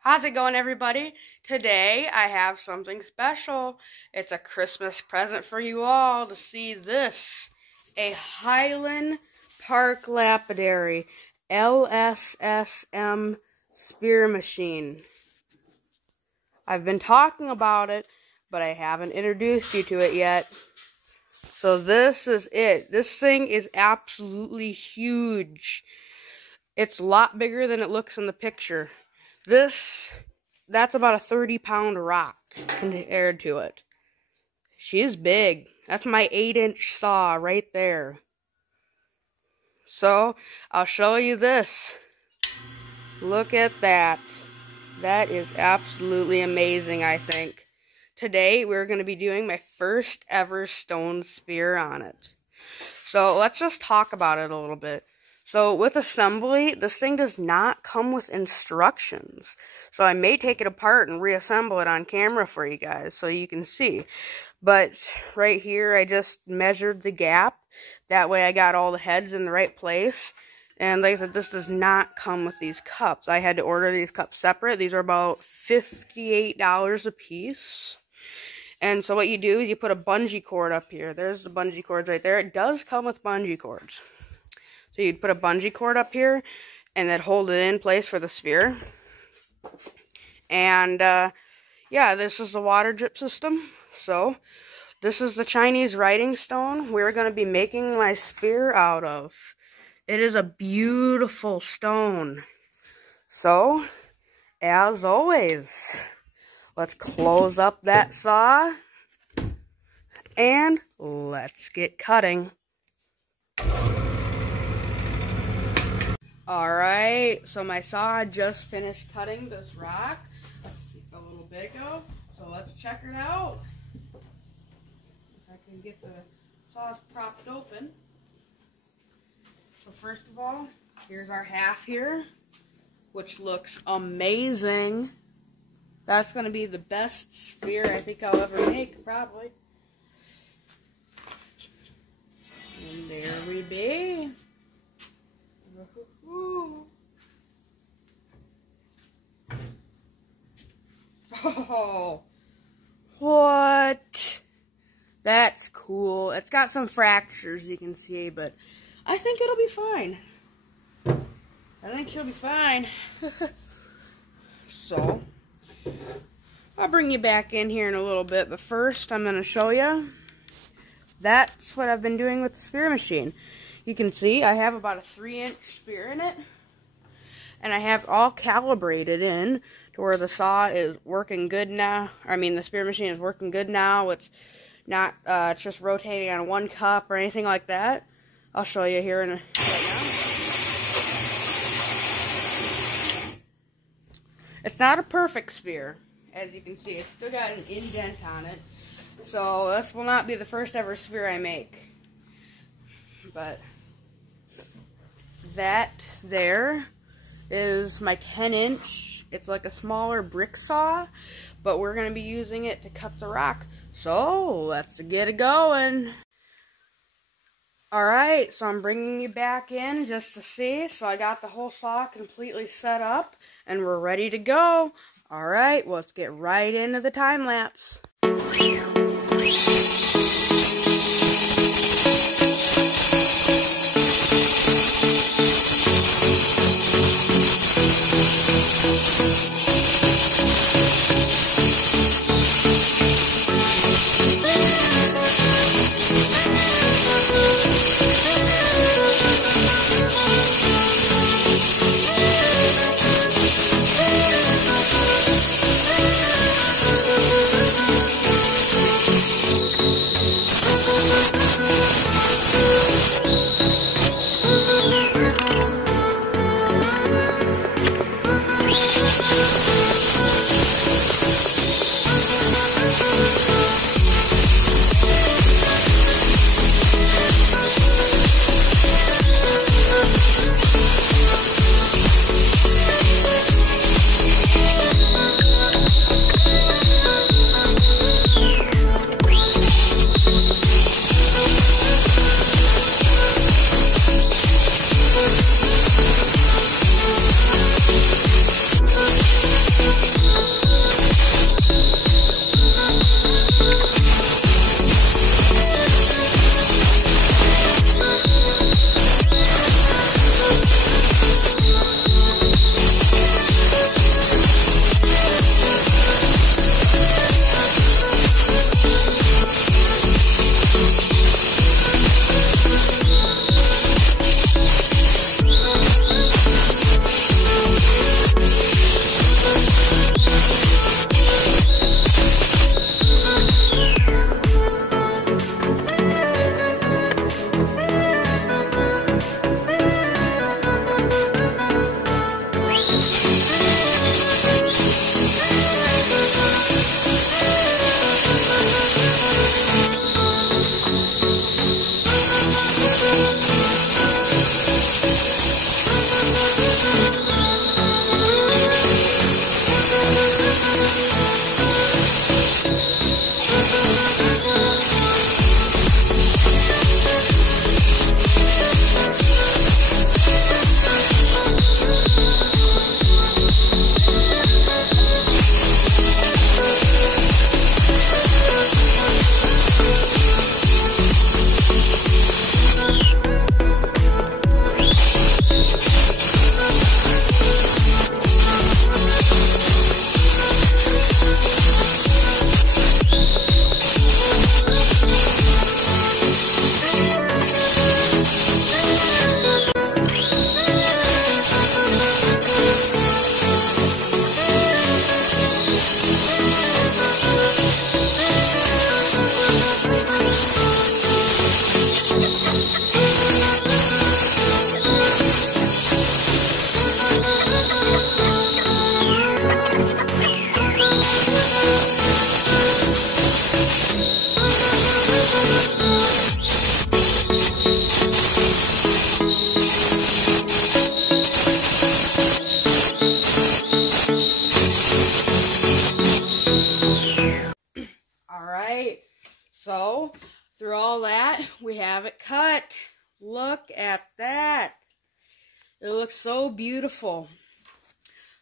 How's it going, everybody? Today I have something special. It's a Christmas present for you all to see this. A Highland Park Lapidary LSSM Sphere machine. I've been talking about it, but I haven't introduced you to it yet. So this is it. This thing is absolutely huge. It's a lot bigger than it looks in the picture. That's about a 30-pound rock compared to it. She is big. That's my 8-inch saw right there. So, I'll show you this. Look at that. That is absolutely amazing, I think. Today, we're going to be doing my first ever stone sphere on it. So, let's just talk about it a little bit. So, with assembly, this thing does not come with instructions. So, I may take it apart and reassemble it on camera for you guys so you can see. But, right here, I just measured the gap. That way, I got all the heads in the right place. And like I said, this does not come with these cups. I had to order these cups separate. These are about $58 a piece. And so, what you do is you put a bungee cord up here. There's the bungee cords right there. It does come with bungee cords. So you'd put a bungee cord up here and then hold it in place for the sphere. And yeah, this is the water drip system. So this is the Chinese writing stone we're going to be making my sphere out of. It is a beautiful stone. So, as always, let's close up that saw and let's get cutting. Alright, so my saw just finished cutting this rock a little bit ago, so let's check it out. If I can get the saws propped open. So first of all, here's our half here, which looks amazing. That's going to be the best sphere I think I'll ever make, probably. And there we be. Oh, what? That's cool. It's got some fractures you can see, but I think it'll be fine. I think she'll be fine. So, I'll bring you back in here in a little bit, but first I'm going to show you. That's what I've been doing with the sphere machine. You can see I have about a 3-inch sphere in it. And I have all calibrated in to where the saw is working good now. I mean, the sphere machine is working good now. It's not just rotating on one cup or anything like that. I'll show you here right now. It's not a perfect sphere, as you can see. It's still got an indent on it. So this will not be the first ever sphere I make. But that there is my 10-inch. It's like a smaller brick saw, but we're going to be using it to cut the rock. So let's get it going. Alright, so I'm bringing you back in just to see. So I got the whole saw completely set up, and we're ready to go. Alright, let's get right into the time lapse. So, through all that, we have it cut. Look at that. It looks so beautiful.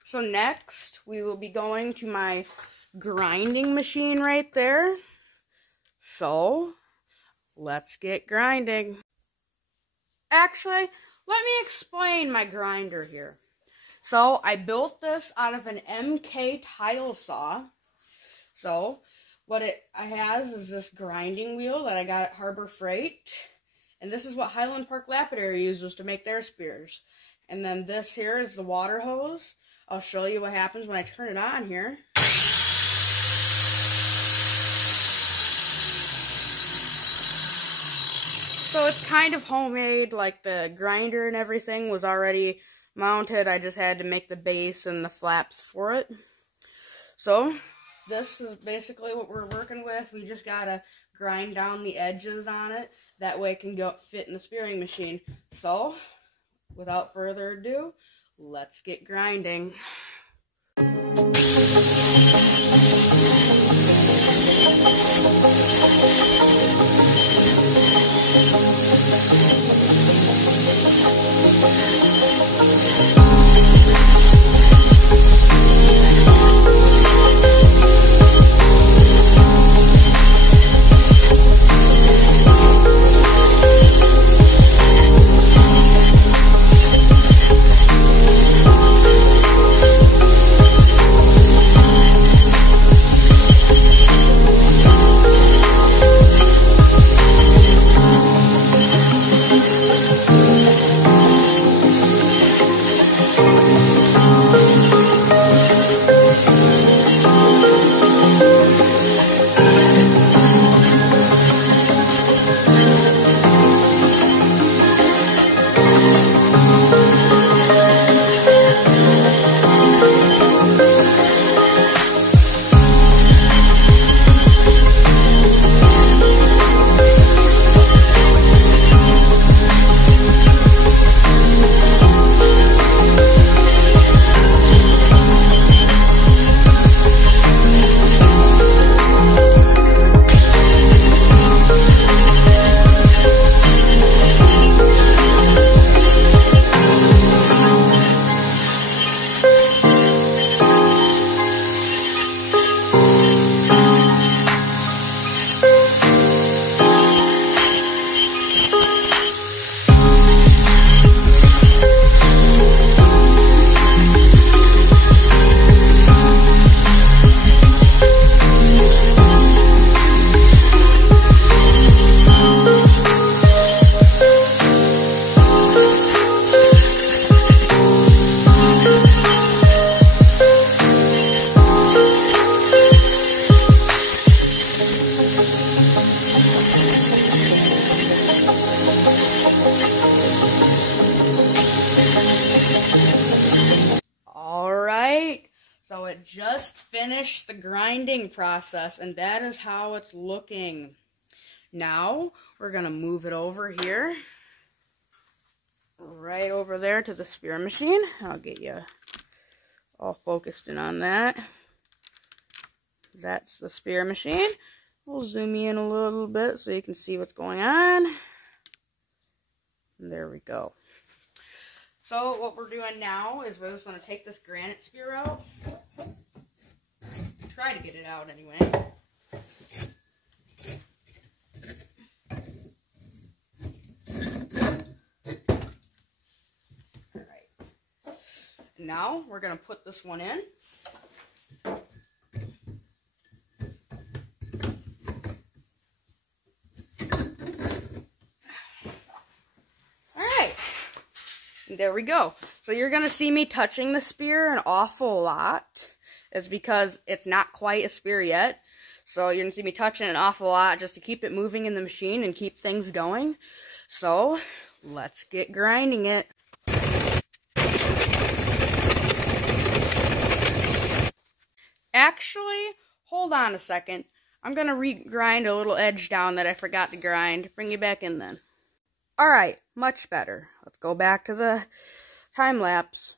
So next, we will be going to my grinding machine right there. So, let's get grinding. Actually, let me explain my grinder here. So, I built this out of an MK tile saw. So, what it has is this grinding wheel that I got at Harbor Freight. And this is what Highland Park Lapidary uses to make their spears. And then this here is the water hose. I'll show you what happens when I turn it on here. So it's kind of homemade, like the grinder and everything was already mounted. I just had to make the base and the flaps for it. So this is basically what we're working with. We just gotta grind down the edges on it. That way it can fit in the spearing machine. So, without further ado, let's get grinding. So it just finished the grinding process, and that is how it's looking. Now, we're going to move it over here, right over there to the spear machine. I'll get you all focused in on that. That's the spear machine. We'll zoom you in a little bit so you can see what's going on. And there we go. So what we're doing now is we're just going to take this granite spear out. Try to get it out anyway. Alright. Now we're going to put this one in. There we go. So you're going to see me touching the spear an awful lot. It's because it's not quite a spear yet. So you're going to see me touching it an awful lot just to keep it moving in the machine and keep things going. So let's get grinding it. Actually, hold on a second. I'm going to re-grind a little edge down that I forgot to grind. Bring you back in then. Alright, much better. Let's go back to the time lapse.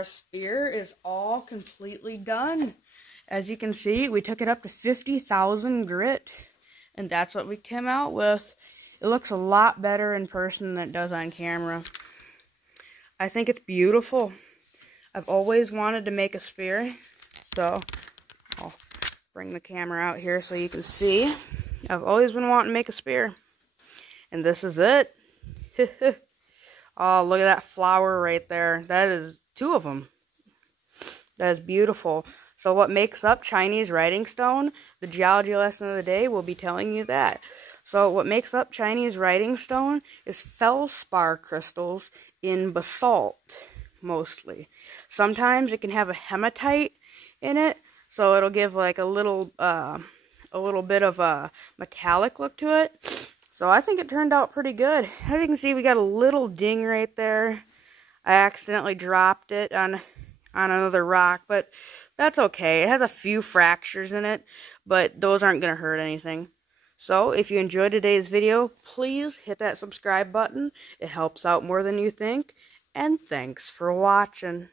our sphere is all completely done. As you can see, we took it up to 50,000 grit, and that's what we came out with. It looks a lot better in person than it does on camera. I think it's beautiful. I've always wanted to make a sphere, so I'll bring the camera out here so you can see. I've always been wanting to make a sphere, and this is it. Oh, look at that flower right there. That is 2 of them. That is beautiful. So what makes up Chinese writing stone? The geology lesson of the day will be telling you that. So what makes up Chinese writing stone is feldspar crystals in basalt, mostly. Sometimes it can have a hematite in it, so it'll give like a little bit of a metallic look to it. So I think it turned out pretty good. As you can see, we got a little ding right there. I accidentally dropped it on another rock, but that's okay. It has a few fractures in it, but those aren't going to hurt anything. So if you enjoyed today's video, please hit that subscribe button. It helps out more than you think. And thanks for watching.